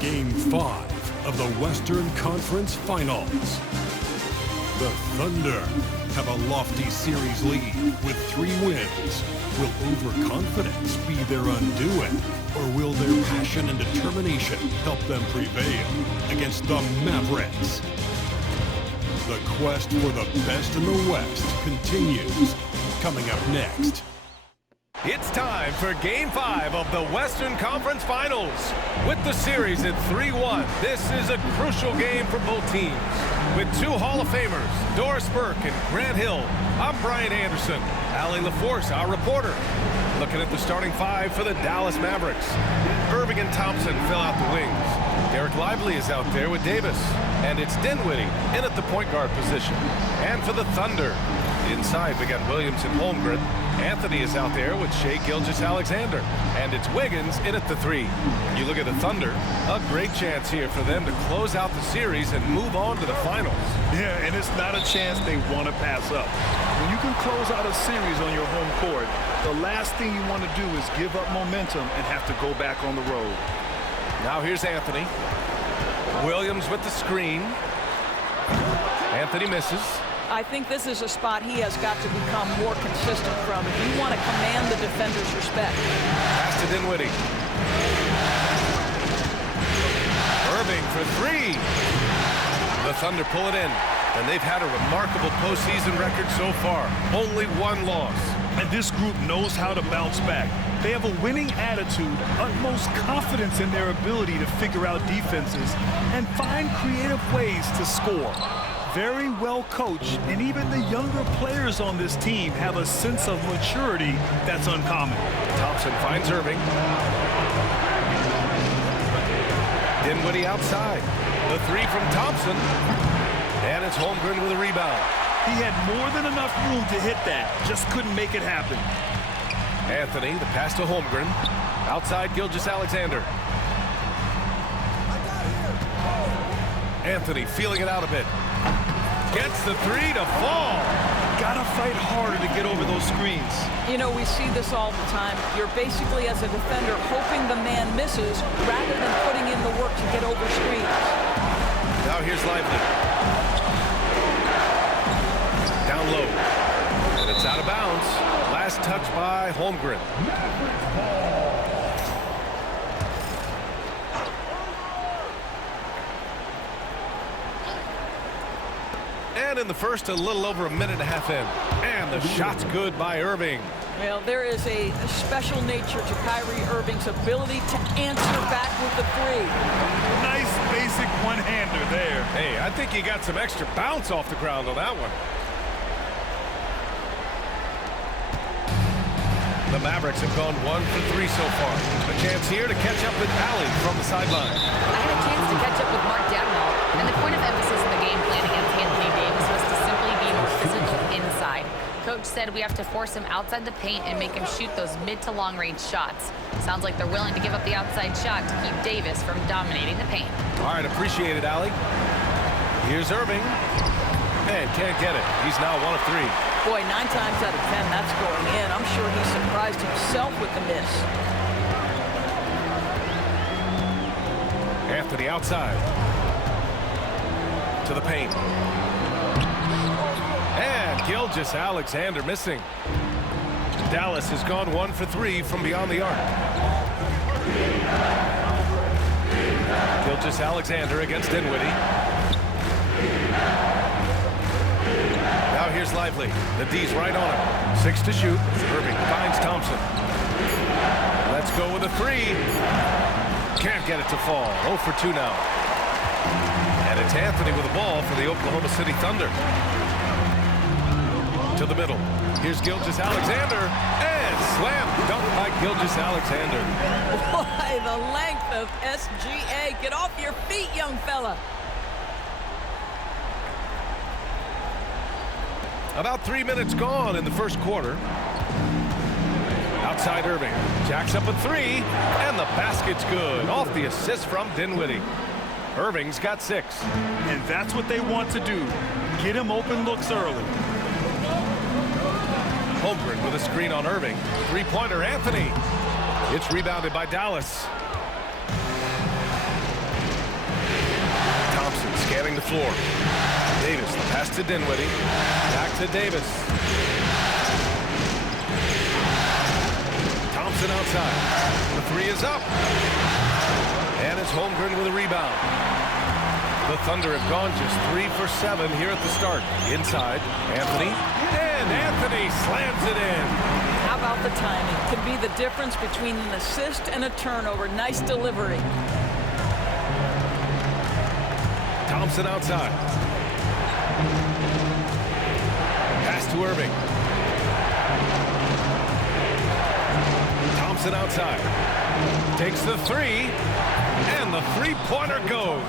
Game 5 of the Western Conference Finals. The Thunder have a lofty series lead with 3 wins. Will overconfidence be their undoing, or will their passion and determination help them prevail against the Mavericks? The quest for the best in the West continues. Coming up next. It's time for Game 5 of the Western Conference Finals. With the series at 3-1, this is a crucial game for both teams. With 2 Hall of Famers, Doris Burke and Grant Hill, I'm Brian Anderson. Allie LaForce, our reporter. Looking at the starting 5 for the Dallas Mavericks. Irving and Thompson fill out the wings. Derek Lively is out there with Davis. And it's Dinwiddie in at the point guard position. And for the Thunder, inside we got Williams and Holmgren. Anthony is out there with Shai Gilgeous-Alexander. And it's Wiggins in at the 3. You look at the Thunder, a great chance here for them to close out the series and move on to the finals. Yeah, and it's not a chance they want to pass up. When you can close out a series on your home court, the last thing you want to do is give up momentum and have to go back on the road. Now here's Anthony. Williams with the screen. Anthony misses. I think this is a spot he has got to become more consistent from if you want to command the defender's respect. Pass to Dinwiddie. Irving for 3. The Thunder pull it in, and they've had a remarkable postseason record so far. Only 1 loss. And this group knows how to bounce back. They have a winning attitude, utmost confidence in their ability to figure out defenses and find creative ways to score. Very well coached, and even the younger players on this team have a sense of maturity that's uncommon. Thompson finds Irving. Dinwiddie outside. The 3 from Thompson. And it's Holmgren with a rebound. He had more than enough room to hit that, just couldn't make it happen. Anthony, the pass to Holmgren. Outside Gilgeous-Alexander. Anthony feeling it out a bit. Gets the 3 to fall. Gotta fight harder to get over those screens. You know, we see this all the time. You're basically, as a defender, hoping the man misses rather than putting in the work to get over screens. Now here's Lively. Down low. And it's out of bounds. Last touch by Holmgren. And in the first, a little over a minute and a half in. And the shot's good by Irving. Well, there is a special nature to Kyrie Irving's ability to answer back with the 3. Nice basic one-hander there. Hey, I think he got some extra bounce off the ground on that one. The Mavericks have gone 1 for 3 so far. A chance here to catch up with Allie from the sideline. I had a chance to catch up with Mark Dagnall, and the point of emphasis in the game plan against Anthony Davis was to simply be more physical inside. Coach said we have to force him outside the paint and make him shoot those mid to long range shots. Sounds like they're willing to give up the outside shot to keep Davis from dominating the paint. All right, appreciate it, Allie. Here's Irving. And can't get it. He's now 1 of 3. Boy, 9 times out of 10, that's going in. I'm sure he surprised himself with the miss. Anthony outside. To the paint. And Gilgeous-Alexander missing. Dallas has gone 1 for 3 from beyond the arc. Gilgeous-Alexander against Dinwiddie. Now here's Lively. The D's right on him. 6 to shoot. Irving finds Thompson. Let's go with a 3. Can't get it to fall. 0 for 2 now. And it's Anthony with the ball for the Oklahoma City Thunder. To the middle. Here's Gilgeous-Alexander. And slam dunk by Gilgeous-Alexander. Boy, the length of SGA. Get off your feet, young fella. About 3 minutes gone in the first quarter. Outside Irving. Jacks up a 3. And the basket's good. Off the assist from Dinwiddie. Irving's got 6. And that's what they want to do. Get him open looks early. Holmgren with a screen on Irving. 3-pointer Anthony. It's rebounded by Dallas. Scanning the floor. Davis, the pass to Dinwiddie. Back to Davis. Thompson outside. The three is up. And it's Holmgren with a rebound. The Thunder have gone just 3 for 7 here at the start. Inside, Anthony. And Anthony slams it in. How about the timing? Could be the difference between an assist and a turnover. Nice delivery. Thompson outside. Pass to Irving. Thompson outside. Takes the three. And the three-pointer goes.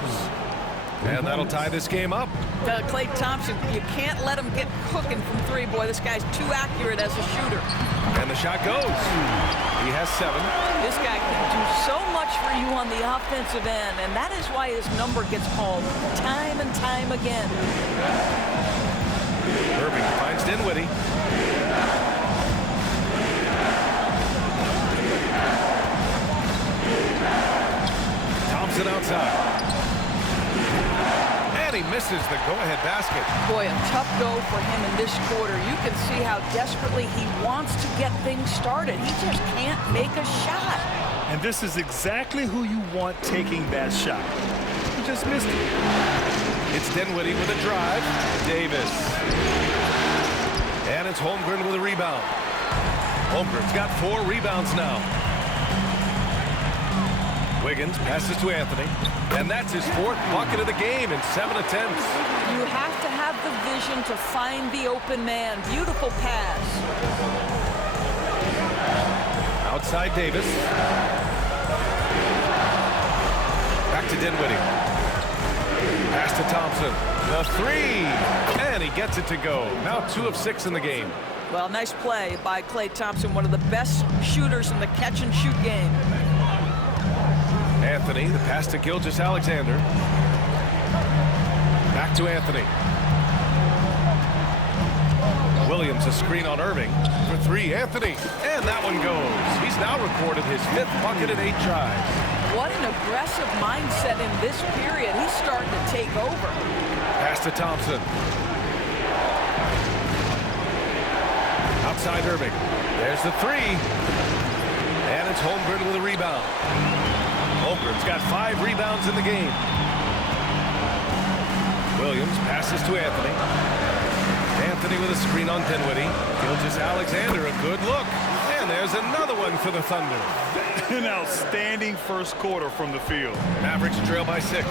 And that'll tie this game up. Klay Thompson, you can't let him get cooking from three. Boy, this guy's too accurate as a shooter. And the shot goes. He has 7. This guy can do so much for you on the offensive end, and that is why his number gets called time and time again. Irving finds Dinwiddie. Thompson outside. And he misses the go-ahead basket. Boy, a tough go for him in this quarter. You can see how desperately he wants to get things started. He just can't make a shot. And this is exactly who you want taking that shot. He just missed it. It's Dinwiddie with a drive. Davis. And it's Holmgren with a rebound. Holmgren's got 4 rebounds now. Wiggins passes to Anthony. And that's his 4th bucket of the game in 7 attempts. You have to have the vision to find the open man. Beautiful pass. Outside Davis. Back to Dinwiddie. Pass to Thompson. The three. And he gets it to go. Now 2 of 6 in the game. Well, nice play by Klay Thompson, one of the best shooters in the catch-and-shoot game. Anthony, the pass to Gilgeous-Alexander. Back to Anthony. Williams, a screen on Irving. For 3, Anthony. And that one goes. He's now recorded his 5th bucket in 8 tries. What an aggressive mindset in this period. He's starting to take over. Pass to Thompson. Outside Irving. There's the 3. And it's Holmgren with a rebound. Holmgren's got 5 rebounds in the game. Williams passes to Anthony. Anthony with a screen on Dinwiddie. Gilgeous-Alexander, a good look. And there's another one for the Thunder. An outstanding first quarter from the field. Mavericks trail by 6.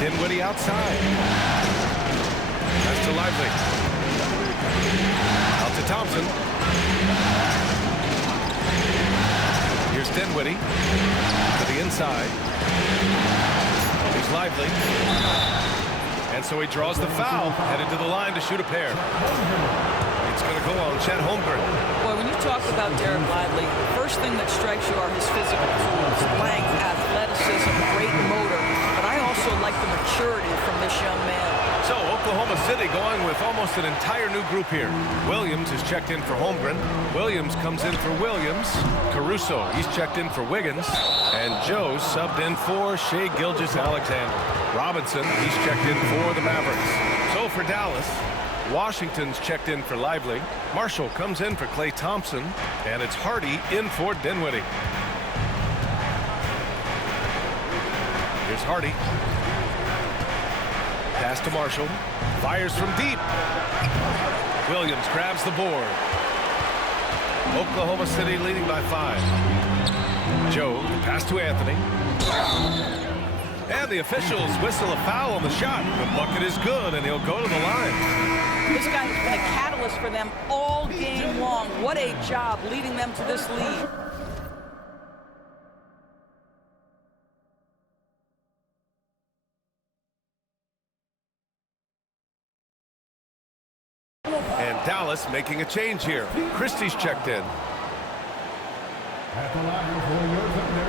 Dinwiddie outside. Pass to Lively. Out to Thompson. Here's Dinwiddie to the inside. He's Lively. And so he draws the foul, headed to the line to shoot a pair. It's going to go on Chet Holmgren. Boy, when you talk about Derek Lively, the first thing that strikes you are his physical tools, length, athleticism, great motor. But I also like the maturity from this young man. So Oklahoma City going with almost an entire new group here. Williams is checked in for Holmgren. Williams comes in for Williams. Caruso, he's checked in for Wiggins. And Joe subbed in for Shai Gilgeous-Alexander. Robinson, he's checked in for the Mavericks. So for Dallas, Washington's checked in for Lively. Marshall comes in for Klay Thompson. And it's Hardy in for Dinwiddie. Here's Hardy. Pass to Marshall. Fires from deep. Williams grabs the board. Oklahoma City leading by 5. Joe, pass to Anthony. And the officials whistle a foul on the shot. The bucket is good, and he'll go to the line. This guy has been a catalyst for them all game long. What a job leading them to this lead. And Dallas making a change here. Christie's checked in. At the line for your Thunder,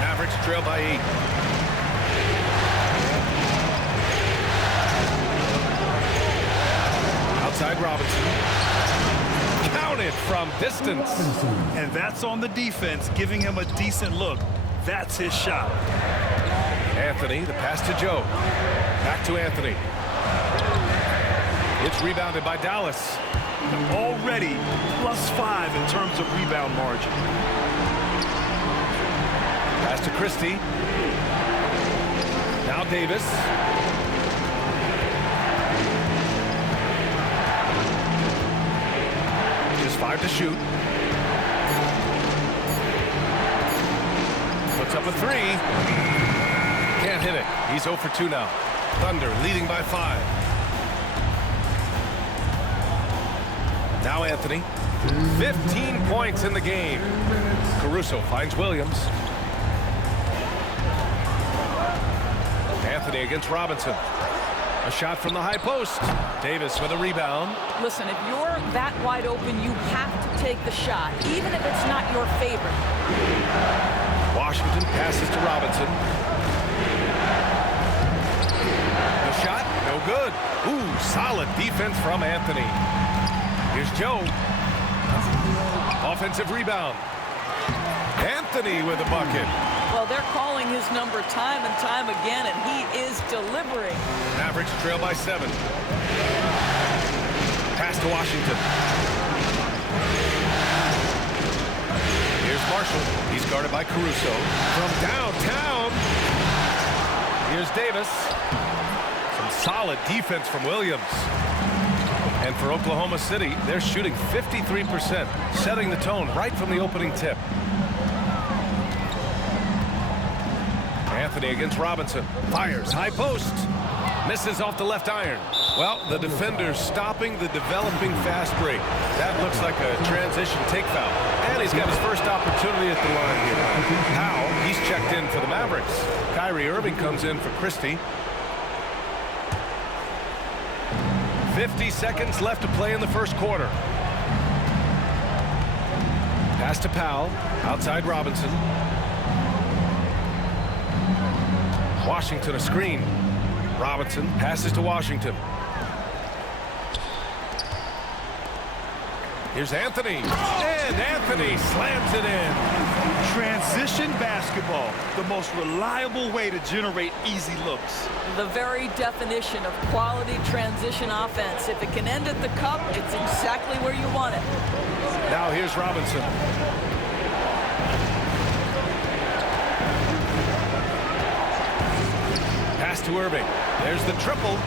Mavericks trail by 8. Outside Robinson. Count it. from distance. And that's on the defense, giving him a decent look. That's his shot. Anthony, the pass to Joe. Back to Anthony. It's rebounded by Dallas. Already +5 in terms of rebound margin. Pass to Christie. Now Davis. Just 5 to shoot. Puts up a 3. Can't hit it. He's 0 for 2 now. Thunder leading by 5. Now Anthony. 15 points in the game. Caruso finds Williams. Anthony against Robinson. A shot from the high post. Davis with a rebound. Listen, if you're that wide open, you have to take the shot, even if it's not your favorite. Washington passes to Robinson. The shot, no good. Ooh, solid defense from Anthony. Here's Joe. Offensive rebound. Anthony with a bucket. Well, they're calling his number time and time again, and he is delivering. Mavericks trail by 7. Pass to Washington. Here's Marshall. He's guarded by Caruso. From downtown. Here's Davis. Some solid defense from Williams. And for Oklahoma City, they're shooting 53%, setting the tone right from the opening tip. Anthony against Robinson. Fires, high post. Misses off the left iron. Well, the defender's stopping the developing fast break. That looks like a transition take foul. And he's got his first opportunity at the line here. Powell, he's checked in for the Mavericks. Kyrie Irving comes in for Christie. 50 seconds left to play in the first quarter. Pass to Powell. Outside Robinson. Washington a screen. Robinson passes to Washington. Here's Anthony. And Anthony slams it in. Transition basketball, the most reliable way to generate easy looks. The very definition of quality transition offense. If it can end at the cup, it's exactly where you want it. Now here's Robinson. Pass to Irving. There's the triple.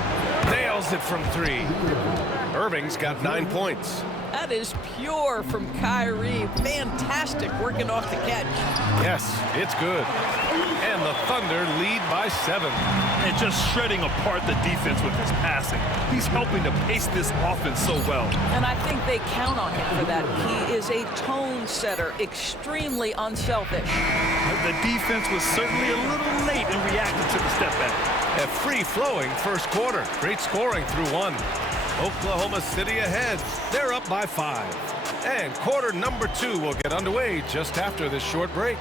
Nails it from 3. Irving's got 9 points. That is pure from Kyrie. Fantastic working off the catch. Yes, it's good. And the Thunder lead by 7. And just shredding apart the defense with his passing. He's helping to pace this offense so well. And I think they count on him for that. He is a tone setter, extremely unselfish. The defense was certainly a little late in reacting to the step back. A free-flowing first quarter. Great scoring through 1. Oklahoma City ahead. They're up by 5. And quarter number 2 will get underway just after this short break.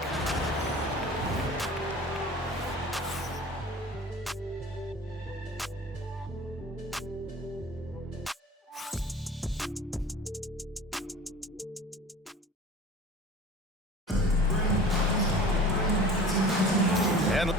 And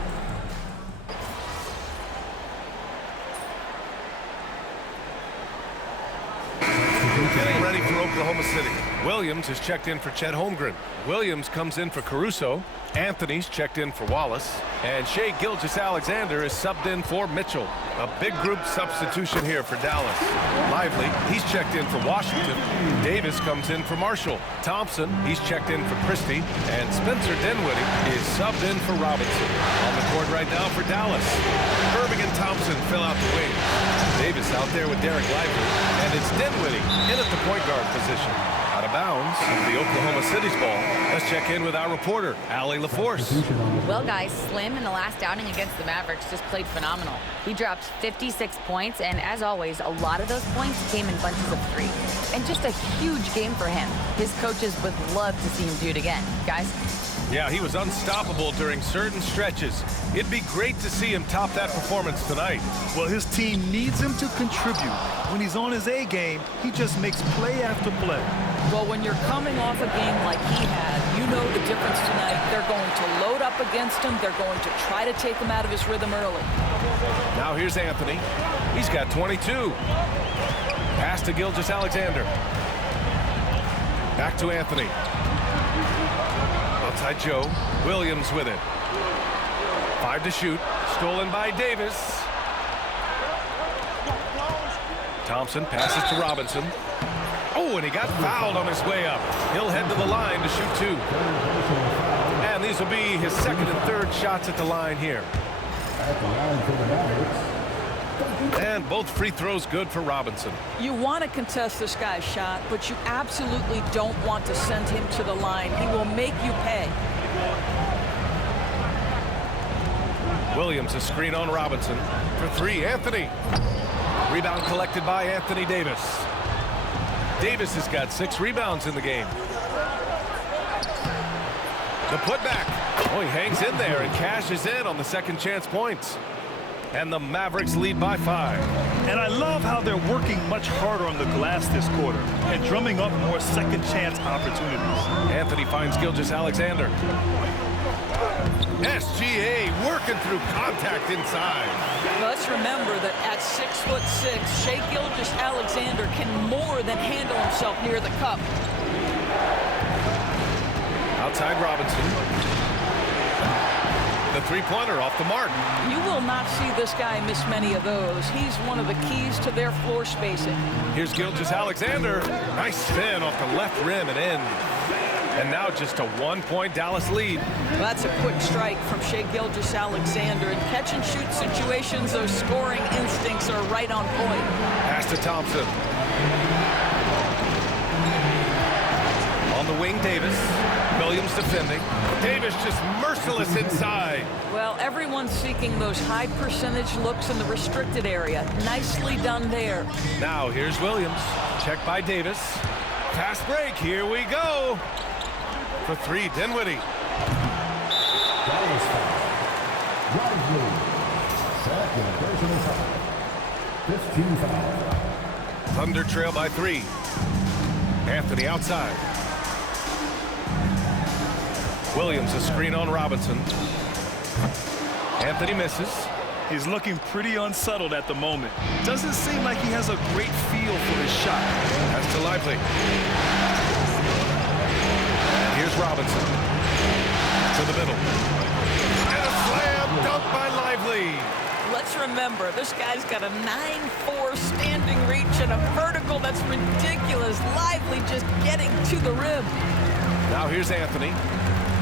getting ready for Oklahoma City. Williams is checked in for Chet Holmgren. Williams comes in for Caruso. Anthony's checked in for Wallace. And Shai Gilgeous-Alexander is subbed in for Mitchell. A big group substitution here for Dallas. Lively, he's checked in for Washington. Davis comes in for Marshall. Thompson, he's checked in for Christie. And Spencer Dinwiddie is subbed in for Robinson. On the court right now for Dallas. Irving and Thompson fill out the wing. Davis out there with Derek Lively. And it's Dinwiddie in at the point guard position. Out of bounds, the Oklahoma City's ball. Let's check in with our reporter, Allie LaForce. Well, guys, Slim in the last outing against the Mavericks just played phenomenal. He dropped 56 points, and as always, a lot of those points came in bunches of 3. And just a huge game for him. His coaches would love to see him do it again. Guys? Yeah, he was unstoppable during certain stretches. It'd be great to see him top that performance tonight. Well, his team needs him to contribute. When he's on his A game, he just makes play after play. Well, when you're coming off a game like he had, you know the difference tonight. They're going to load up against him. They're going to try to take him out of his rhythm early. Now here's Anthony. He's got 22. Pass to Gilgeous-Alexander. Back to Anthony. Outside Joe. Williams with it. 5 to shoot. Stolen by Davis. Thompson passes to Robinson. Oh, and he got fouled on his way up. He'll head to the line to shoot 2. And these will be his second and third shots at the line here. And both free throws good for Robinson. You want to contest this guy's shot, but you absolutely don't want to send him to the line. He will make you pay. Williams, a screen on Robinson. For 3, Anthony. Rebound collected by Anthony Davis. Davis has got 6 rebounds in the game. The putback. Oh, he hangs in there and cashes in on the second chance points. And the Mavericks lead by 5. And I love how they're working much harder on the glass this quarter and drumming up more second chance opportunities. Anthony finds Gilgeous-Alexander. SGA working through contact inside. Let's remember that at 6'6", Shai Gilgeous-Alexander can more than handle himself near the cup. Outside Robinson. The three-pointer off the mark. You will not see this guy miss many of those. He's one of the keys to their floor spacing. Here's Gilgeous-Alexander. Nice spin off the left rim and in. And now just a 1-point Dallas lead. That's a quick strike from Shai Gilgeous-Alexander. In catch-and-shoot situations, those scoring instincts are right on point. Pass to Thompson. On the wing, Davis. Williams defending. Davis just merciless inside. Well, everyone's seeking those high percentage looks in the restricted area. Nicely done there. Now here's Williams. Checked by Davis. Fast break. Here we go. For 3, Dinwiddie. Thunder trail by 3. Anthony outside. Williams, a screen on Robinson. Anthony misses. He's looking pretty unsettled at the moment. Doesn't seem like he has a great feel for his shot. That's to Lively. And here's Robinson. To the middle. And a slam dunk by Lively. Let's remember, this guy's got a 9'4" standing reach and a vertical that's ridiculous. Lively just getting to the rim. Now here's Anthony.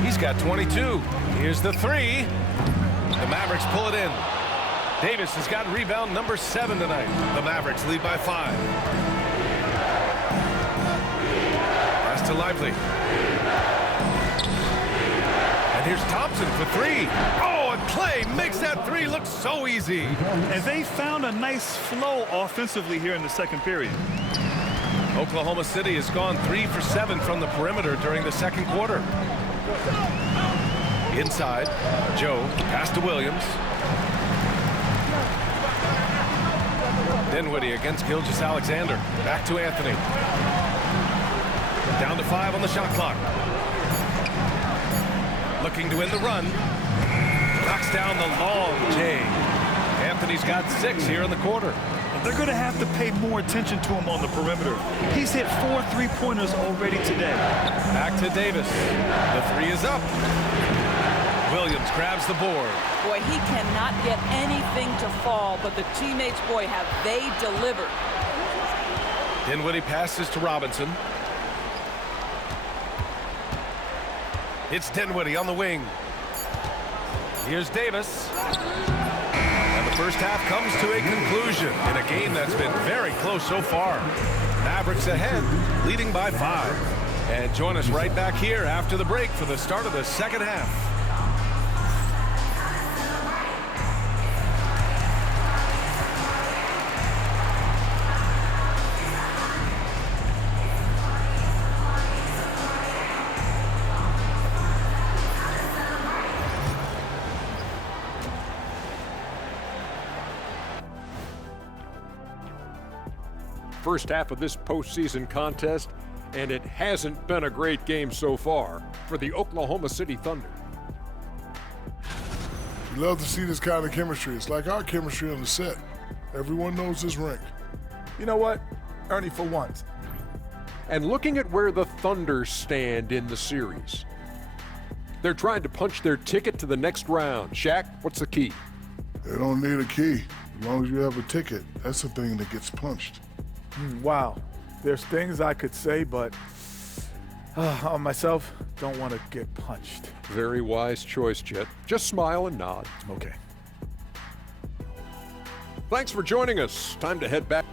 He's got 22. Here's the 3. The Mavericks pull it in. Davis has got rebound number 7 tonight. The Mavericks lead by 5. Pass to Lively. And here's Thompson for 3. Oh, and Clay makes that 3 look so easy. And they found a nice flow offensively here in the second period. Oklahoma City has gone 3 for 7 from the perimeter during the second quarter. Inside, Joe, pass to Williams. Dinwiddie against Gilgeous-Alexander. Back to Anthony. Down to 5 on the shot clock. Looking to win the run. Knocks down the long J. Anthony's got 6 here in the quarter. They're going to have to pay more attention to him on the perimeter. He's hit 4 3-pointers already today. Back to Davis. The 3 is up. Williams grabs the board. Boy, he cannot get anything to fall, but the teammates, boy, have they delivered. Dinwiddie passes to Robinson. It's Dinwiddie on the wing. Here's Davis. And the first half comes to a conclusion in a game that's been very close so far. Mavericks ahead, leading by 5. And join us right back here after the break for the start of the second half. first half of this postseason contest, and it hasn't been a great game so far for the Oklahoma City Thunder. You love to see this kind of chemistry. It's like our chemistry on the set. Everyone knows this rink. You know what, Ernie, for once. And looking at where the Thunder stand in the series, they're trying to punch their ticket to the next round. Shaq, what's the key? They don't need a key. As long as you have a ticket, that's the thing that gets punched. Wow. There's things I could say, but on myself, don't want to get punched. Very wise choice, Chet. Just smile and nod. Okay. Thanks for joining us. Time to head back.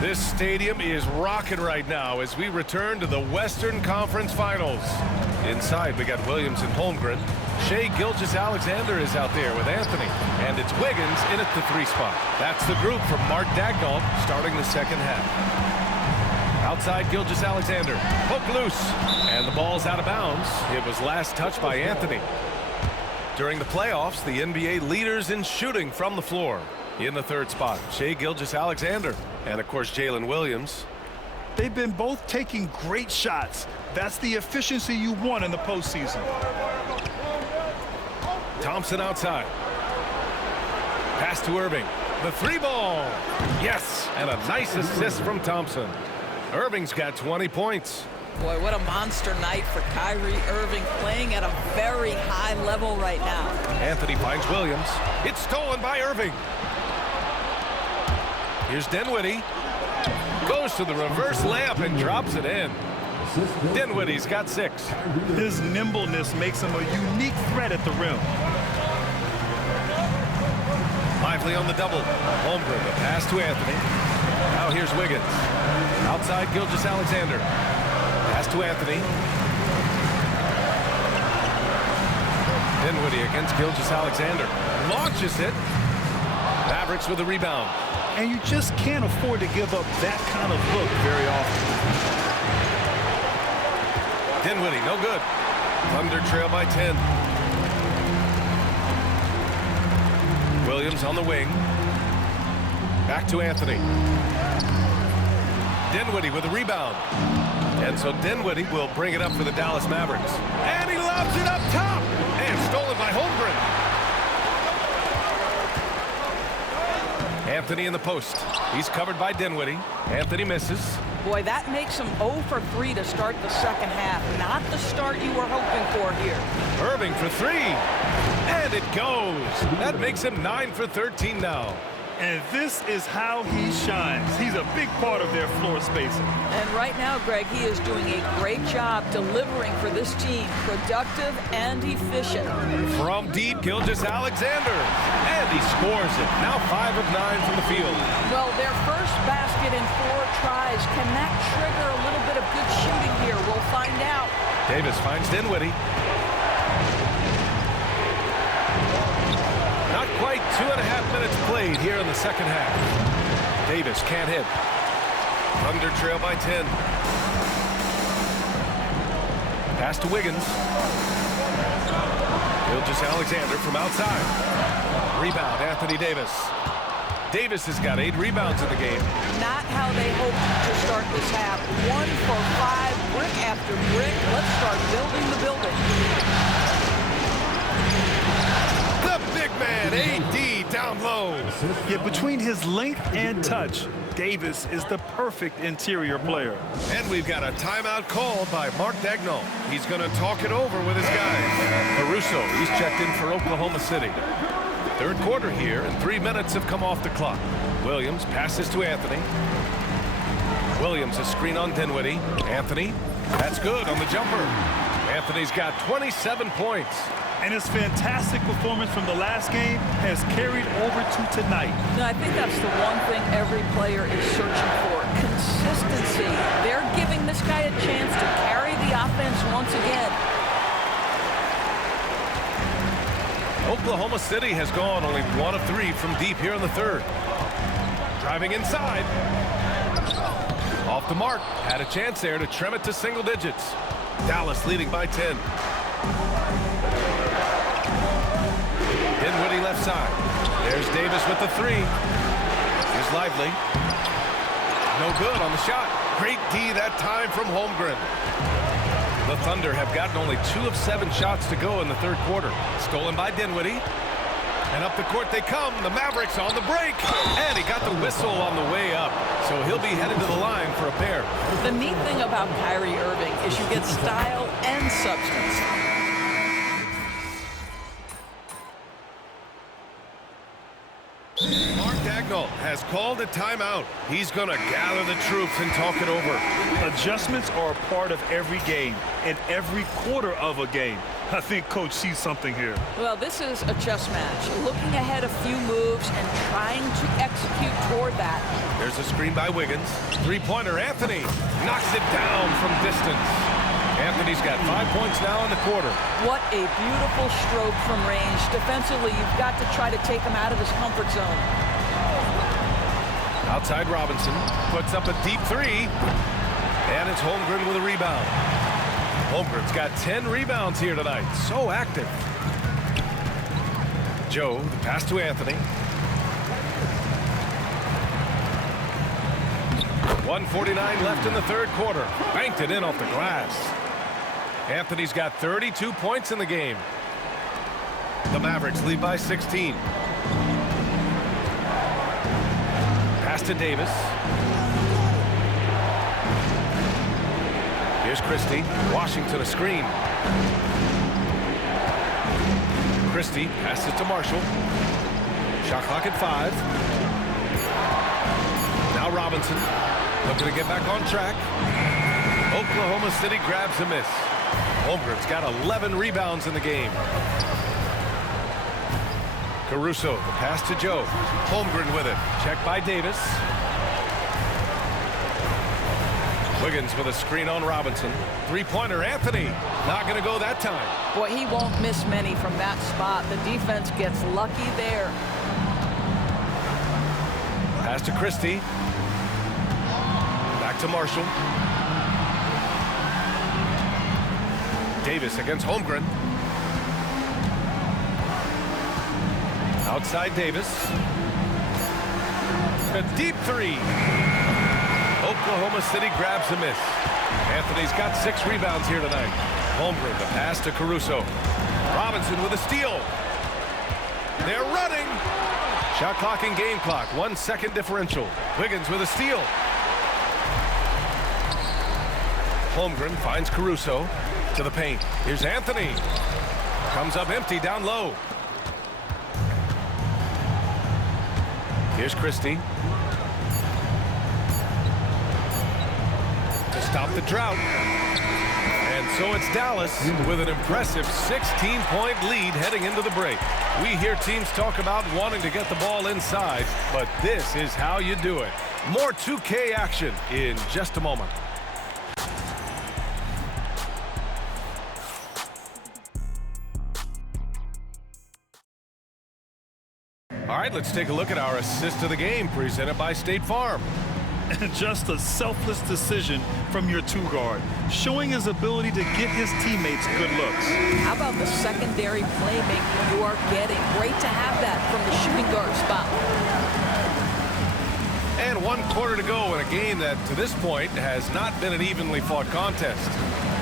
This stadium is rocking right now as we return to the Western Conference Finals. Inside, we got Williams and Holmgren. Shai Gilgeous-Alexander is out there with Anthony. And it's Wiggins in at the 3 spot. That's the group from Mark Daigneault starting the second half. Outside Gilgeous-Alexander. Hook loose. And the ball's out of bounds. It was last touched by Anthony. During the playoffs, the NBA leaders in shooting from the floor. In the 3rd spot, Shai Gilgeous-Alexander. And, of course, Jalen Williams. They've been both taking great shots. That's the efficiency you want in the postseason. Thompson outside. Pass to Irving. The 3-ball. Yes, and a nice assist from Thompson. Irving's got 20 points. Boy, what a monster night for Kyrie Irving, playing at a very high level right now. Anthony finds Williams. It's stolen by Irving. Here's Dinwiddie. Goes to the reverse layup and drops it in. Dinwiddie's got 6. His nimbleness makes him a unique threat at the rim. Lively on the double. Holmgren, the pass to Anthony. Now here's Wiggins. Outside Gilgeous-Alexander. Pass to Anthony. Dinwiddie against Gilgeous-Alexander. Launches it. Mavericks with a rebound. And you just can't afford to give up that kind of look very often. Dinwiddie, no good. Thunder trail by 10. Williams on the wing. Back to Anthony. Dinwiddie with a rebound. And so Dinwiddie will bring it up for the Dallas Mavericks. And he lobs it up top. And stolen by Holmgren. Anthony in the post. He's covered by Dinwiddie. Anthony misses. Boy, that makes him 0 for 3 to start the second half. Not the start you were hoping for here. Irving for 3. And it goes. That makes him 9 for 13 now. And this is how he shines. He's a big part of their floor spacing. And right now, Greg, he is doing a great job delivering for this team. Productive and efficient. From deep, Gilgeous-Alexander. And he scores it. Now 5 of 9 from the field. Well, their first basket in 4 tries. Can that trigger a little bit of good shooting here? We'll find out. Davis finds Dinwiddie. Not quite 2.5 minutes played here in the second half. Davis can't hit. Thunder trail by 10. Pass to Wiggins. Gilgeous-Alexander from outside. Rebound, Anthony Davis. Davis has got 8 rebounds in the game. Not how they hoped to start this half. 1 for 5, brick after brick. Let's start building the building. Man, AD down low. Yeah, between his length and touch, Davis is the perfect interior player. And we've got a timeout called by Mark Daigneault. He's going to talk it over with his guys. Caruso, he's checked in for Oklahoma City. 3rd quarter here, and 3 minutes have come off the clock. Williams passes to Anthony. Williams, a screen on Dinwiddie. Anthony, that's good on the jumper. Anthony's got 27 points. And his fantastic performance from the last game has carried over to tonight. No, I think that's the one thing every player is searching for. Consistency. They're giving this guy a chance to carry the offense once again. Oklahoma City has gone only 1 of 3 from deep here in the 3rd. Driving inside. Off the mark. Had a chance there to trim it to single digits. Dallas leading by 10. Dinwiddie left side. There's Davis with the three. Here's Lively. No good on the shot. Great D that time from Holmgren. The Thunder have gotten only 2 of 7 shots to go in the third quarter. Stolen by Dinwiddie. And up the court they come. The Mavericks on the break. And he got the whistle on the way up. So he'll be headed to the line for a pair. The neat thing about Kyrie Irving is you get style and substance. Has called a timeout. He's going to gather the troops and talk it over. Adjustments are a part of every game and every quarter of a game. I think Coach sees something here. Well, this is a chess match. Looking ahead a few moves and trying to execute toward that. There's a screen by Wiggins. Three-pointer, Anthony knocks it down from distance. Anthony's got 5 points now in the quarter. What a beautiful stroke from range. Defensively, you've got to try to take him out of his comfort zone. Outside Robinson puts up a deep three. And it's Holmgren with a rebound. Holmgren's got 10 rebounds here tonight. So active. Joe, the pass to Anthony. 1:49 left in the third quarter. Banked it in off the glass. Anthony's got 32 points in the game. The Mavericks lead by 16. Pass to Davis. Here's Christie. Washington a screen. Christie passes to Marshall. Shot clock at 5. Now Robinson looking to get back on track. Oklahoma City grabs a miss. Holmgren's got 11 rebounds in the game. Caruso, the pass to Joe. Holmgren with it. Checked by Davis. Wiggins with a screen on Robinson. Three-pointer, Anthony. Not going to go that time. Boy, he won't miss many from that spot. The defense gets lucky there. Pass to Christie. Back to Marshall. Davis against Holmgren. Outside Davis. A deep three. Oklahoma City grabs a miss. Anthony's got 6 rebounds here tonight. Holmgren, the pass to Caruso. Robinson with a steal. They're running. Shot clock and game clock. 1 second differential. Wiggins with a steal. Holmgren finds Caruso to the paint. Here's Anthony. Comes up empty down low. Here's Christie. To stop the drought. And so it's Dallas with an impressive 16-point lead heading into the break. We hear teams talk about wanting to get the ball inside, but this is how you do it. More 2K action in just a moment. All right, let's take a look at our assist of the game presented by State Farm. And just a selfless decision from your two-guard, showing his ability to get his teammates good looks. How about the secondary playmaking you are getting? Great to have that from the shooting guard spot. And 1 quarter to go in a game that, to this point, has not been an evenly fought contest.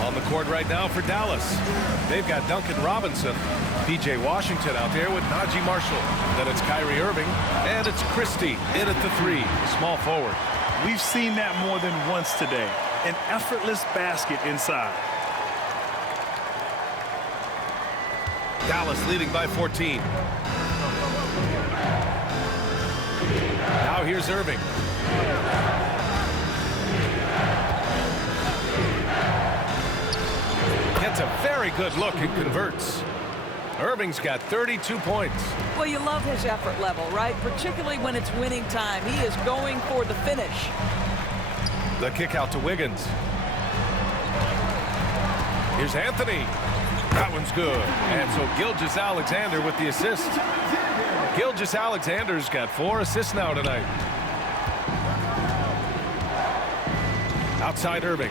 On the court right now for Dallas. They've got Duncan Robinson, P.J. Washington out there with Najee Marshall. Then it's Kyrie Irving, and it's Christie in at the 3, small forward. We've seen that more than once today. An effortless basket inside. Dallas leading by 14. Now here's Irving. Gets a very good look and converts. Irving's got 32 points. Well, you love his effort level, right? Particularly when it's winning time. He is going for the finish. The kick out to Wiggins. Here's Anthony. That one's good. And so Gilgeous-Alexander with the assist. Gilgeous-Alexander's got 4 assists now tonight. Outside Irving.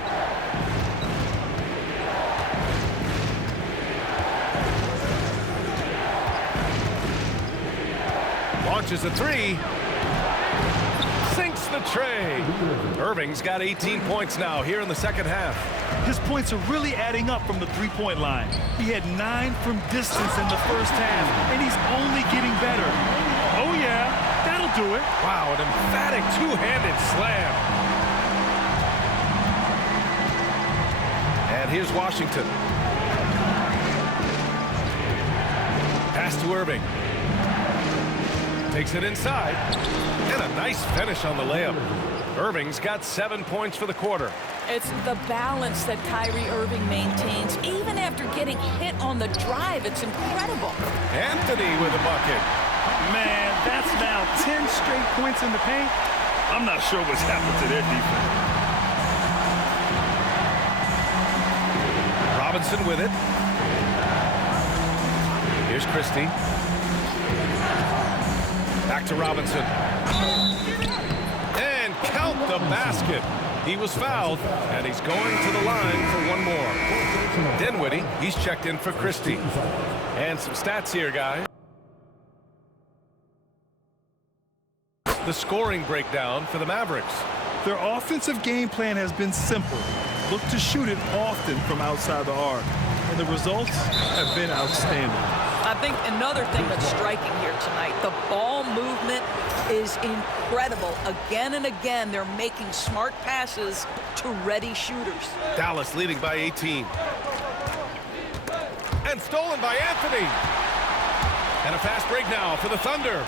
Launches a three. Sinks the tray. Irving's got 18 points now here in the second half. His points are really adding up from the three-point line. He had 9 from distance in the first half, and he's only getting better. Oh, yeah, that'll do it. Wow, an emphatic two-handed slam. And here's Washington. Pass to Irving. Takes it inside. And a nice finish on the layup. Irving's got 7 points for the quarter. It's the balance that Kyrie Irving maintains, even after getting hit on the drive. It's incredible. Anthony with a bucket. Man, that's now 10 straight points in the paint. I'm not sure what's happened to their defense. Robinson with it. Here's Christie. Back to Robinson. And count the basket. He was fouled, and he's going to the line for one more. Dinwiddie, he's checked in for Christie. And some stats here, guys. The scoring breakdown for the Mavericks. Their offensive game plan has been simple. Look to shoot it often from outside the arc. And the results have been outstanding. I think another thing that's striking here tonight, the ball movement is incredible. Again and again, they're making smart passes to ready shooters. Dallas leading by 18. And stolen by Anthony. And a fast break now for the Thunder.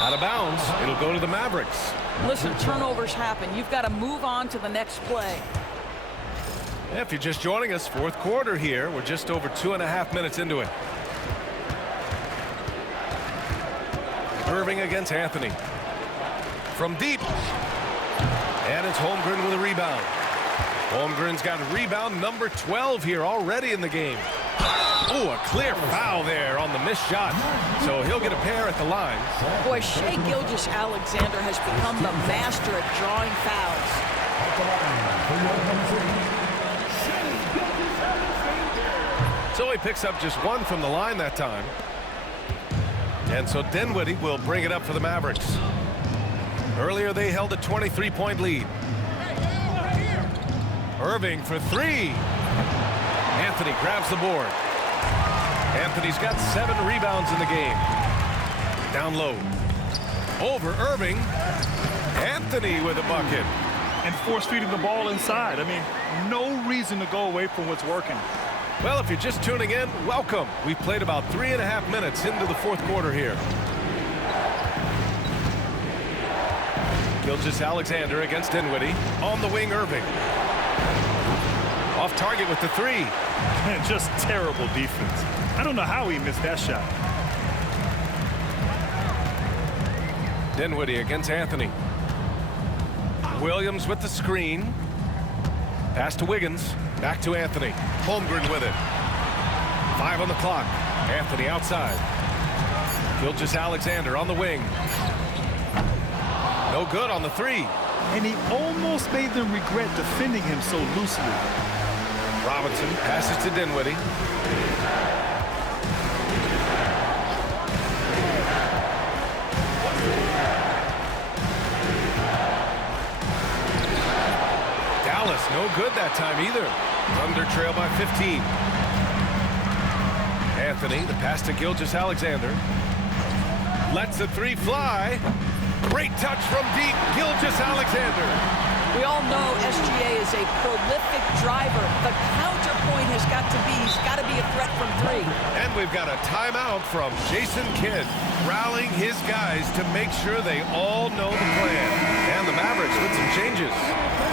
Out of bounds, it'll go to the Mavericks. Listen, turnovers happen. You've got to move on to the next play. If you're just joining us, fourth quarter here. We're just over 2.5 minutes into it. Irving against Anthony. From deep. And it's Holmgren with a rebound. Holmgren's got rebound number 12 here already in the game. Oh, a clear foul there on the missed shot. So he'll get a pair at the line. Boy, Shai Gilgeous-Alexander has become the master at drawing fouls. So he picks up just one from the line that time. And so Dinwiddie will bring it up for the Mavericks. Earlier they held a 23-point lead. Irving for three. Anthony grabs the board. Anthony's got 7 rebounds in the game. Down low. Over Irving. Anthony with a bucket. And force feeding the ball inside. I mean, no reason to go away from what's working. Well, if you're just tuning in, welcome. We've played about 3.5 minutes into the fourth quarter here. Gilgeous-Alexander against Dinwiddie. On the wing, Irving. Off target with the three. Man, just terrible defense. I don't know how he missed that shot. Dinwiddie against Anthony. Williams with the screen. Pass to Wiggins. Back to Anthony. Holmgren with it. 5 on the clock. Anthony outside. Gilgeous-Alexander on the wing. No good on the three. And he almost made them regret defending him so loosely. Robinson passes to Dinwiddie. Dallas, no good that time either. Thunder trail by 15. Anthony, the pass to Gilgeous-Alexander. Lets the three fly. Great touch from deep, Gilgeous-Alexander. We all know SGA is a prolific driver. The counterpoint has got to be, he's got to be a threat from three. And we've got a timeout from Jason Kidd, rallying his guys to make sure they all know the plan. And the Mavericks with some changes.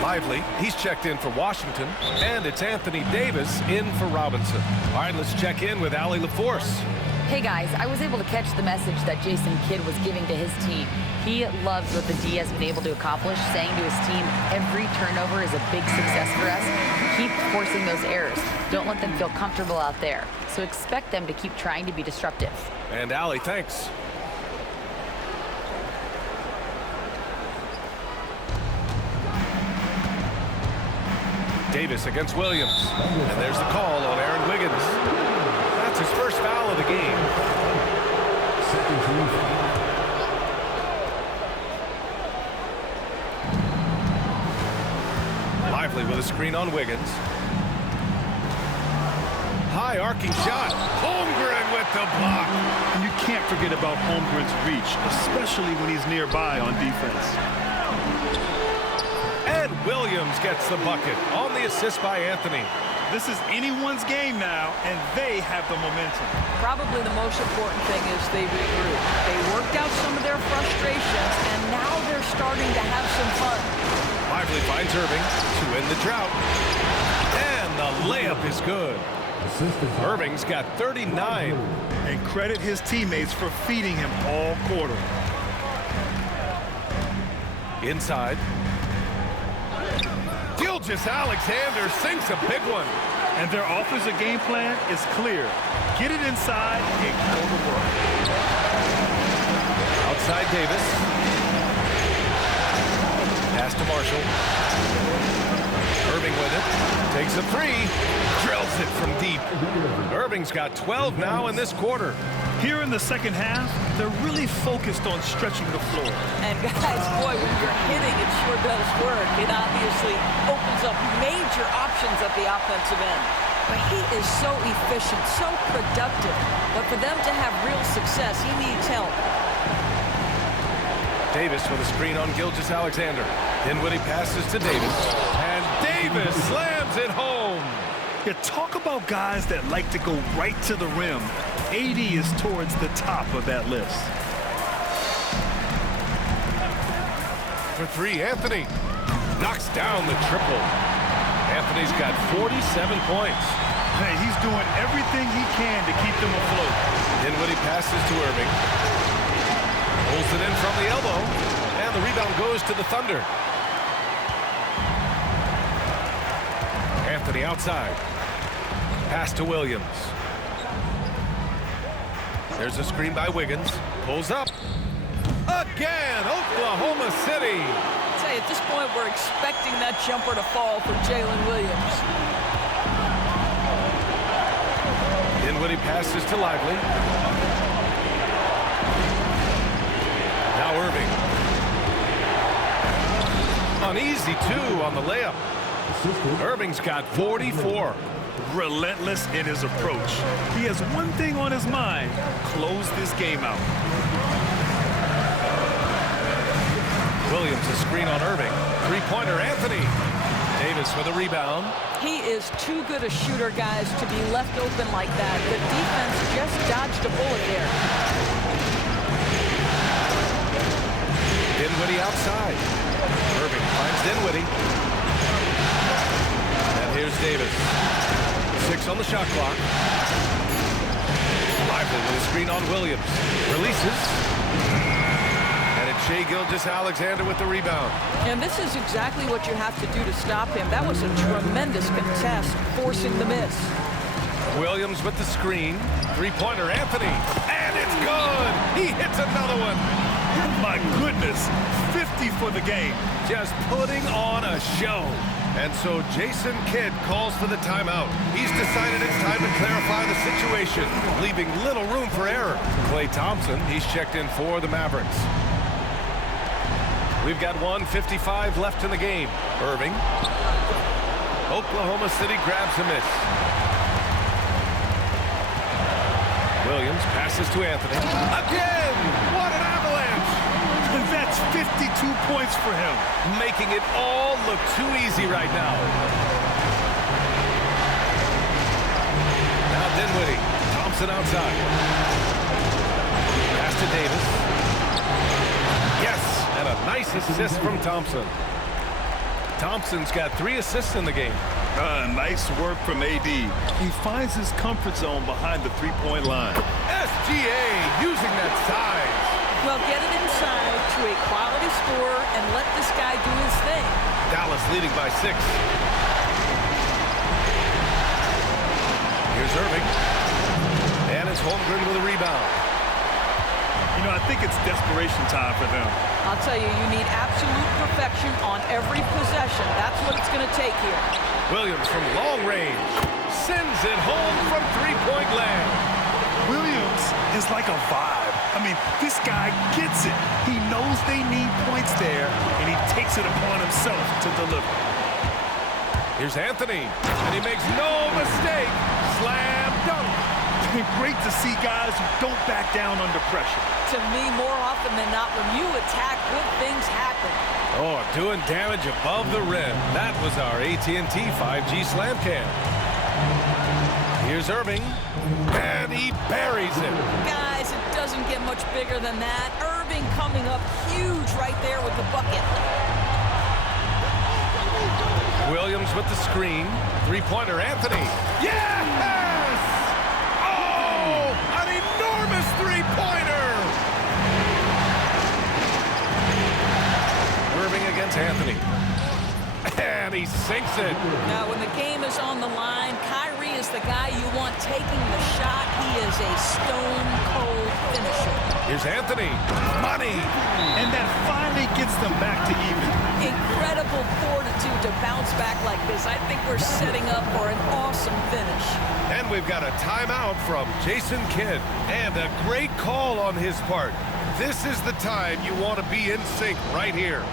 Lively, he's checked in for Washington, and it's Anthony Davis in for Robinson. All right, let's check in with Allie LaForce. Hey guys, I was able to catch the message that Jason Kidd was giving to his team. He loves what the D has been able to accomplish, saying to his team, every turnover is a big success for us. Keep forcing those errors. Don't let them feel comfortable out there. So expect them to keep trying to be disruptive. And Allie, thanks. Davis against Williams. And there's the call on Aaron Wiggins. That's his first foul of the game. screen on Wiggins. High arcing shot. Holmgren with the block. And you can't forget about Holmgren's reach, especially when he's nearby on defense. And Williams gets the bucket on the assist by Anthony. This is anyone's game now, and they have the momentum. Probably the most important thing is they regrouped. They worked out some of their frustrations, and now they're starting to have some fun. Lively finds Irving to end the drought. And the layup is good. Irving's got 39. And credit his teammates for feeding him all quarter. Inside. Gilgeous-Alexander sinks a big one. And their offensive game plan is clear. Get it inside and go to work. Outside Davis. Pass to Marshall. Irving with it. Takes a three. Drills it from deep. Irving's got 12 now in this quarter. Here in the second half, they're really focused on stretching the floor. And guys, boy, when you're hitting, it sure does work. It obviously opens up major options at the offensive end. But he is so efficient, so productive. But for them to have real success, he needs help. Davis with a screen on Gilgeous-Alexander. Dinwiddie passes to Davis. And Davis slams it home. Yeah, talk about guys that like to go right to the rim. AD is towards the top of that list. For three, Anthony knocks down the triple. Anthony's got 47 points. Hey, he's doing everything he can to keep them afloat. Dinwiddie passes to Irving. Pulls it in from the elbow. And the rebound goes to the Thunder. Anthony outside. Pass to Williams. There's a screen by Wiggins. Pulls up. Again, Oklahoma City. I'd say at this point, we're expecting that jumper to fall for Jalen Williams. Dinwiddie passes to Lively. Now Irving. An easy two on the layup. Irving's got 44. Relentless in his approach. He has one thing on his mind: close this game out. Williams a screen on Irving. Three-pointer Anthony. Davis with a rebound. He is too good a shooter, guys, to be left open like that. The defense just dodged a bullet there. Dinwiddie outside. Irving finds Dinwiddie. And here's Davis. 6 on the shot clock. Lively with a screen on Williams. Releases. And it's Shai Gilgeous-Alexander with the rebound. And this is exactly what you have to do to stop him. That was a tremendous contest, forcing the miss. Williams with the screen. Three-pointer Anthony. And it's good. He hits another one. My goodness, 50 for the game. Just putting on a show. And so Jason Kidd calls for the timeout. He's decided it's time to clarify the situation, leaving little room for error. Klay Thompson, he's checked in for the Mavericks. We've got 1:55 left in the game. Irving. Oklahoma City grabs a miss. Williams passes to Anthony. Again! What an avalanche! That's 52 points for him. Making it all look too easy right now. Now Dinwiddie. Thompson outside. Pass to Davis. Yes! And a nice assist from Thompson. Thompson's got 3 assists in the game. Nice work from AD. He finds his comfort zone behind the three-point line. SGA using that size. Well, get it inside to a quality scorer and let this guy do his thing. Dallas leading by 6. Here's Irving. And it's Holmgren with a rebound. You know, I think it's desperation time for them. I'll tell you, you need absolute perfection on every possession. That's what it's going to take here. Williams from long range sends it home from three-point land. Williams is like a vibe. I mean, this guy gets it. He knows they need points there, and he takes it upon himself to deliver. Here's Anthony, and he makes no mistake. Slam dunk. Great to see guys who don't back down under pressure. To me, more often than not, when you attack, good things happen. Oh, doing damage above the rim. That was our AT&T 5G slam cam. Here's Irving, and he buries it. Guys, it doesn't get much bigger than that. Irving coming up huge right there with the bucket. Williams with the screen. Three-pointer, Anthony. Yes! Oh, an enormous three-pointer! Irving against Anthony. And he sinks it. Now, when the game is on the line, Kyrie is the guy you want taking the shot. He is a stone-cold finisher. Here's Anthony. Money. And that finally gets them back to even. Incredible fortitude to bounce back like this. I think we're setting up for an awesome finish. And we've got a timeout from Jason Kidd. And a great call on his part. This is the time you want to be in sync right here.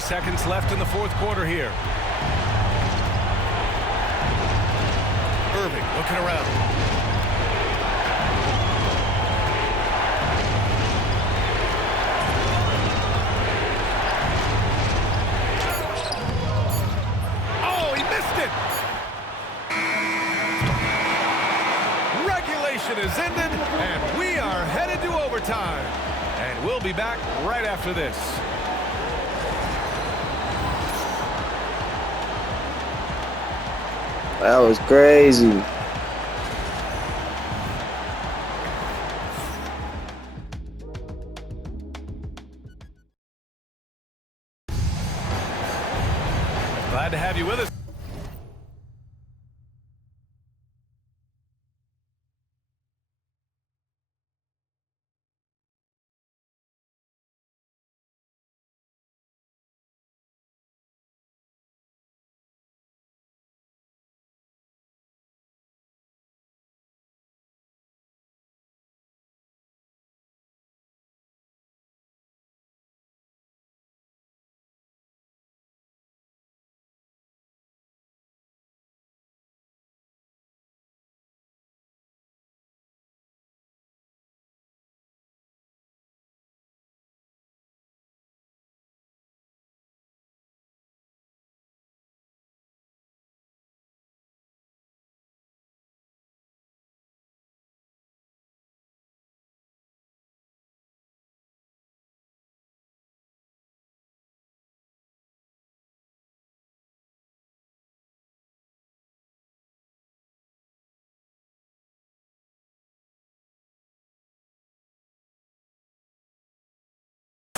Seconds left in the fourth quarter here. Irving looking around. Oh, he missed it! Regulation is ended, and we are headed to overtime. And we'll be back right after this. That was crazy. Glad to have you with us.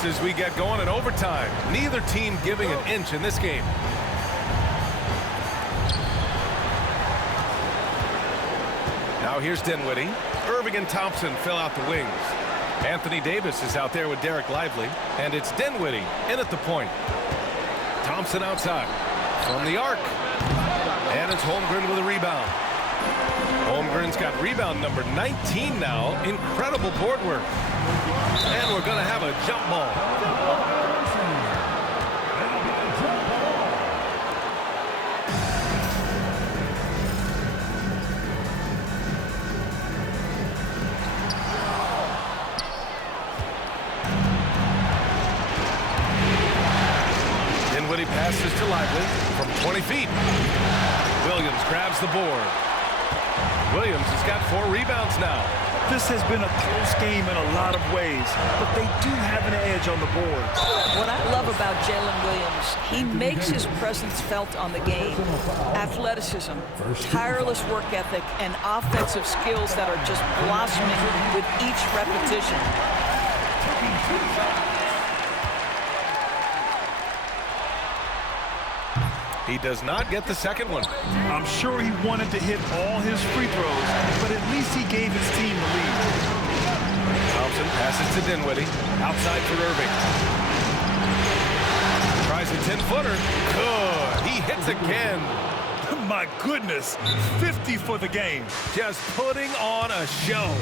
As we get going in overtime, neither team giving an inch in this game. Now here's Dinwiddie. Irving and Thompson fill out the wings. Anthony Davis is out there with Derek Lively, and it's Dinwiddie in at the point. Thompson outside from the arc, and it's Holmgren with a rebound. Holmgren's got rebound number 19 now. Incredible board work. And we're going to have a jump ball. Dinwiddie passes to Lively from 20 feet. Williams grabs the board. Williams has got 4 rebounds now. This has been a close game in a lot of ways, but they do have an edge on the board. What I love about Jalen Williams, he makes his presence felt on the game. Athleticism, tireless work ethic, and offensive skills that are just blossoming with each repetition. He does not get the second one. I'm sure he wanted to hit all his free throws, but at least he gave his team the lead. Thompson passes to Dinwiddie. Outside for Irving. Tries a 10-footer. Good. He hits again. My goodness, 50 for the game. Just putting on a show.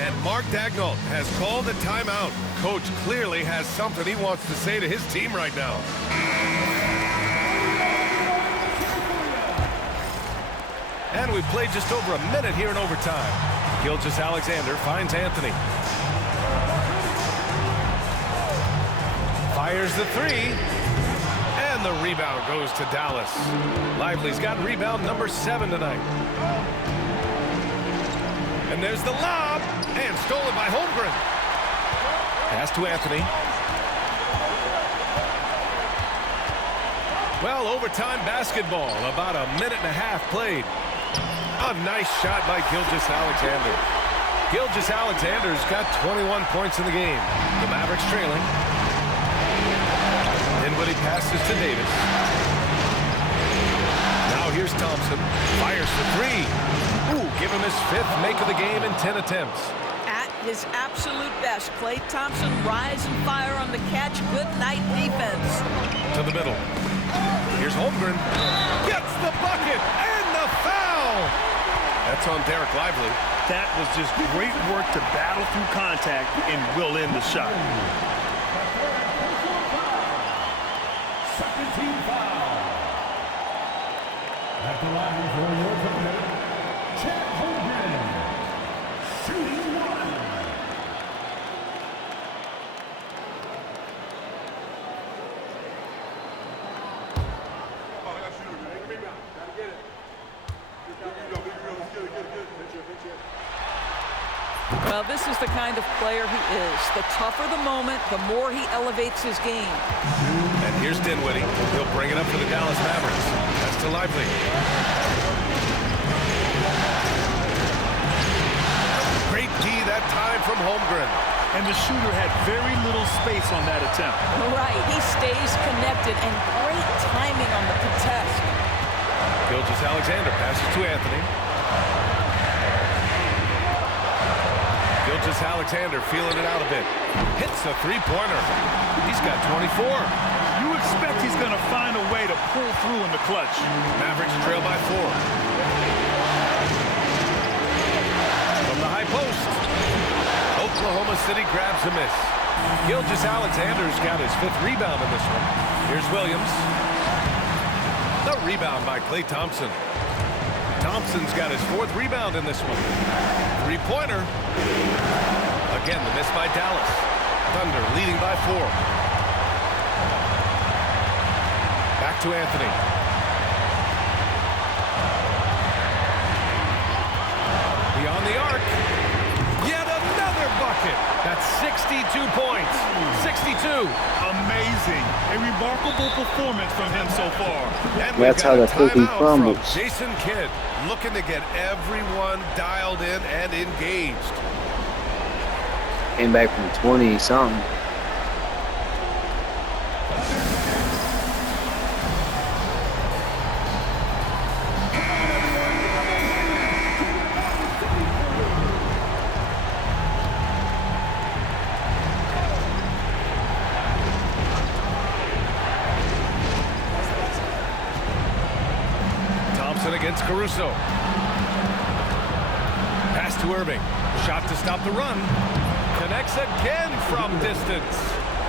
And Mark Daigneault has called a timeout. Coach clearly has something he wants to say to his team right now. And we've played just over a minute here in overtime. Gilgeous-Alexander finds Anthony. Fires the three. And the rebound goes to Dallas. Lively's got rebound number 7 tonight. And there's the lob. And stolen by Holmgren. Pass to Anthony. Well, overtime basketball. About a minute and a half played. A nice shot by Gilgeous-Alexander. Gilgeous-Alexander's got 21 points in the game. The Mavericks trailing. Dinwiddie passes to Davis. Now here's Thompson. Fires for 3. Ooh, give him his 5th make of the game in 10 attempts. At his absolute best, Klay Thompson rise and fire on the catch. Good night defense. To the middle. Here's Holmgren. Gets the bucket and the foul. That's on Derek Lively. That was just great work to battle through contact and will end the shot. Second team foul. At the line for your opponent, Chet Holmgren, shooting 1. Well, this is the kind of player he is. The tougher the moment, the more he elevates his game. And here's Dinwiddie. He'll bring it up for the Dallas Mavericks. That's to Lively. Great D that time from Holmgren. And the shooter had very little space on that attempt. Right, he stays connected and great timing on the contest. Gilgeous-Alexander passes to Anthony. Gilgeous-Alexander feeling it out a bit. Hits a three-pointer. He's got 24. You expect he's going to find a way to pull through in the clutch. Mavericks trail by 4. From the high post. Oklahoma City grabs a miss. Gilgeous-Alexander's got his 5th rebound in this one. Here's Williams. The rebound by Klay Thompson. Thompson's got his 4th rebound in this one. Three-pointer. Again, the miss by Dallas. Thunder leading by 4. Back to Anthony. Beyond the arc. Yet another bucket. That's 62 points. 62. Amazing. A remarkable performance from him so far. And That's how the cookie crumbles. Jason Kidd looking to get everyone dialed in and engaged. Came back from 20-something. Against Caruso. Pass to Irving. Shot to stop the run. Connects again from distance.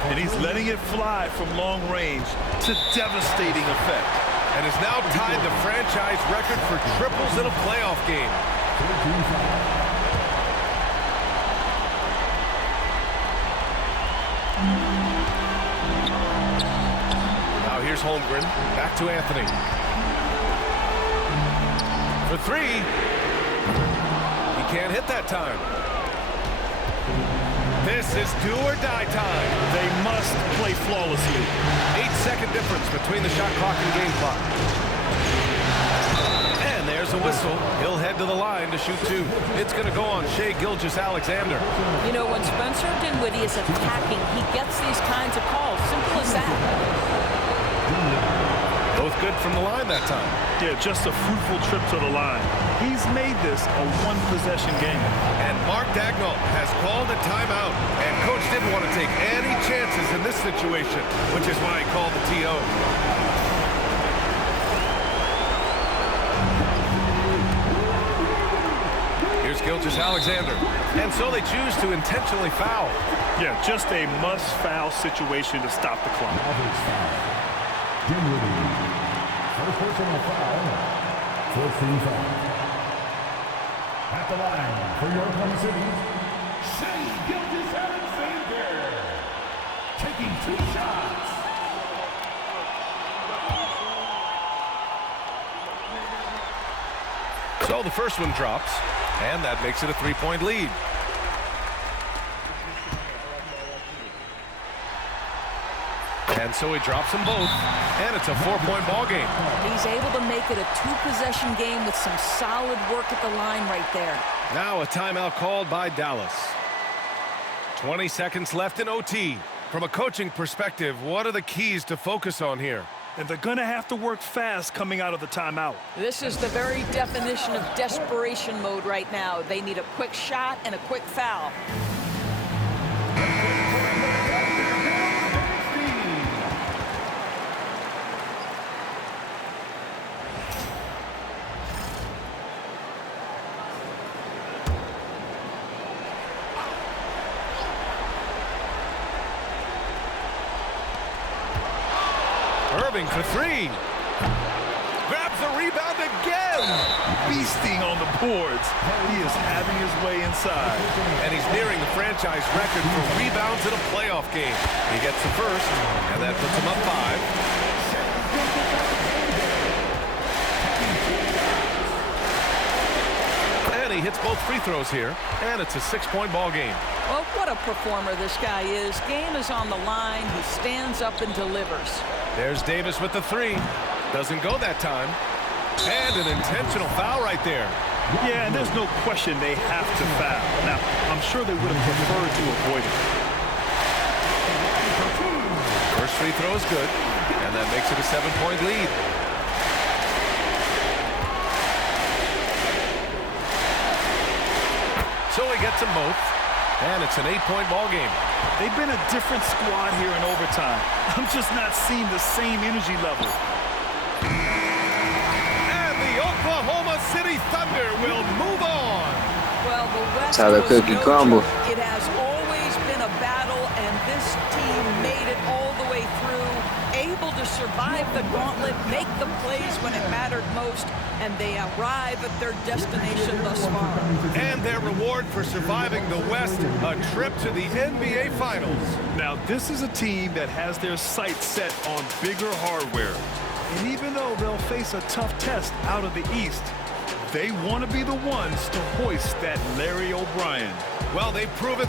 And he's letting it fly from long range to devastating effect. And has now tied the franchise record for triples in a playoff game. Now here's Holmgren. Back to Anthony. For 3. He can't hit that time. This is do or die time. They must play flawlessly. 8-second difference between the shot clock and game clock. And there's a whistle. He'll head to the line to shoot 2. It's going to go on Shai Gilgeous-Alexander. You know, when Spencer Dinwiddie is attacking, he gets these kinds of calls. Simple as that. Both both good from the line that time. Yeah, just a fruitful trip to the line. He's made this a one-possession game. And Mark Dagnall has called a timeout. And coach didn't want to take any chances in this situation, which is why he called the TO. Here's Gilgeous-Alexander. And so they choose to intentionally foul. Yeah, just a must-foul situation to stop the clock. First personal foul, 14 foul. At the line for your Oklahoma City, Shea Gilgeous-Alexander, taking 2 shots. So the first one drops, and that makes it a 3-point lead. And so he drops them both, and it's a 4-point ball game. He's able to make it a 2-possession game with some solid work at the line right there. Now a timeout called by Dallas. 20 seconds left in OT. From a coaching perspective, what are the keys to focus on here? And they're going to have to work fast coming out of the timeout. This is the very definition of desperation mode right now. They need a quick shot and a quick foul. Irving for 3. Grabs the rebound again. Feasting on the boards. He is having his way inside. And he's nearing the franchise record for rebounds in a playoff game. He gets the first, and that puts him up 5. And he hits both free throws here, and it's a 6-point ball game. Well, what a performer this guy is. Game is on the line. He stands up and delivers. There's Davis with the 3. Doesn't go that time. And an intentional foul right there. Yeah, and there's no question they have to foul. Now, I'm sure they would have preferred to avoid it. First free throw is good, and that makes it a 7-point lead. So he gets them both, and it's an 8-point ball game. They've been a different squad here in overtime. I'm just not seeing the same energy level. And the Oklahoma City Thunder will move on. Well, the West That's how the was cookie no crumbles. joke. It has always been a battle, and this team made it all the way through, able to survive the gauntlet, make the plays when it mattered most, and they arrive at their destination thus far. And their reward for surviving the West, a trip to the NBA Finals. Now, this is a team that has their sights set on bigger hardware. And even though they'll face a tough test out of the East, they want to be the ones to hoist that Larry O'Brien. Well, they've proven